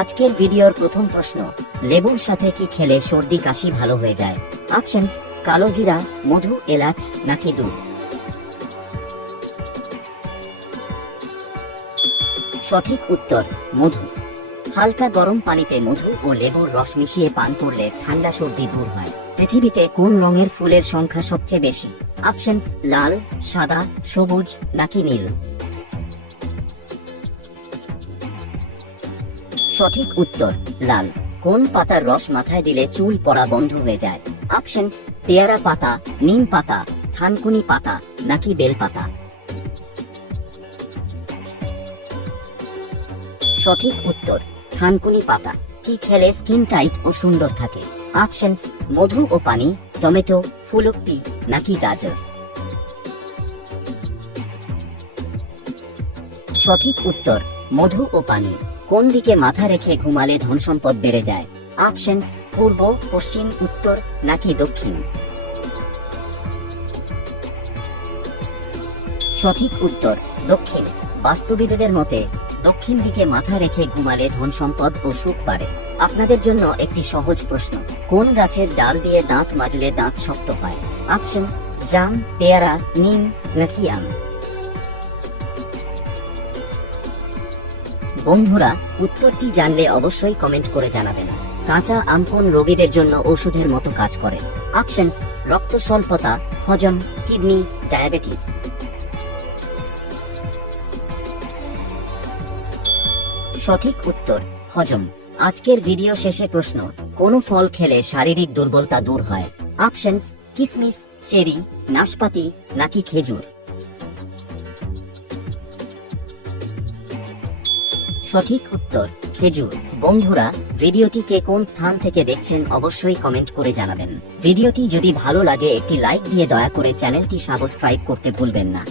আজকের ভিডিওর প্রথম প্রশ্ন, লেবুর সাথে কি খেলে সর্দি কাশি ভালো হয়ে যায়? অপশনস: কালো জিরা, মধু, এলাচ নাকি দুধ। সঠিক উত্তর মধু। হালকা গরম পানিতে মধু ও লেবুর রস মিশিয়ে পান করলে ঠান্ডা সর্দি দূর হয়। পৃথিবীতে কোন রঙের ফুলের সংখ্যা সবচেয়ে বেশি? অপশনস: লাল, সাদা, সবুজ নাকি নীল। সঠিক উত্তর লাল। কোন পাতার রস মাথায় দিলে চুল পড়া বন্ধ হয়ে যায়? অপশনস: পেয়ারা পাতা, নিম পাতা, থানকুনি পাতা নাকি বেল পাতা। সঠিক উত্তর থানকুনি পাতা। কি খেলে স্কিন টাইট ও সুন্দর থাকে? অপশনস: মধু ও পানি, টমেটো, ফুলকপি নাকি গাজর। সঠিক উত্তর মধু ও পানি। কোন দিকে মাথা রেখে ঘুমালে ধনসম্পদ বেড়ে যায়? অপশনস: পূর্ব, পশ্চিম, উত্তর নাকি দক্ষিণ। সঠিক উত্তর দক্ষিণ। বাস্তুবিদদের মতে দক্ষিণ দিকে মাথা রেখে ঘুমালে ধনসম্পদ ও সুখ বাড়ে। আপনাদের জন্য একটি সহজ প্রশ্ন, কোন গাছের ডাল দিয়ে দাঁত মাজলে দাঁত শক্ত হয়? অপশনস: জাম, পেয়ারা, নিম নাকি আম। বন্ধুরা, উত্তরটি জানলে অবশ্যই কমেন্ট করে জানাবেন। কাঁচা আম কোন রোগীদের জন্য ওষুধের মতো কাজ করে? অপশনস: রক্ত স্বল্পতা, হজম, কিডনি, ডায়াবেটিস। সঠিক উত্তর হজম। আজকের ভিডিও শেষে প্রশ্ন, কোন ফল খেলে শারীরিক দুর্বলতা দূর হয়? অপশনস: কিশমিশ, চেরি, নাশপাতি নাকি খেজুর। সঠিক উত্তর খেজুর। বন্ধুরা, ভিডিওটিকে কোন স্থান থেকে দেখছেন অবশ্যই কমেন্ট করে জানাবেন। ভিডিওটি যদি ভালো লাগে একটি লাইক দিয়ে দয়া করে চ্যানেলটি সাবস্ক্রাইব করতে ভুলবেন না।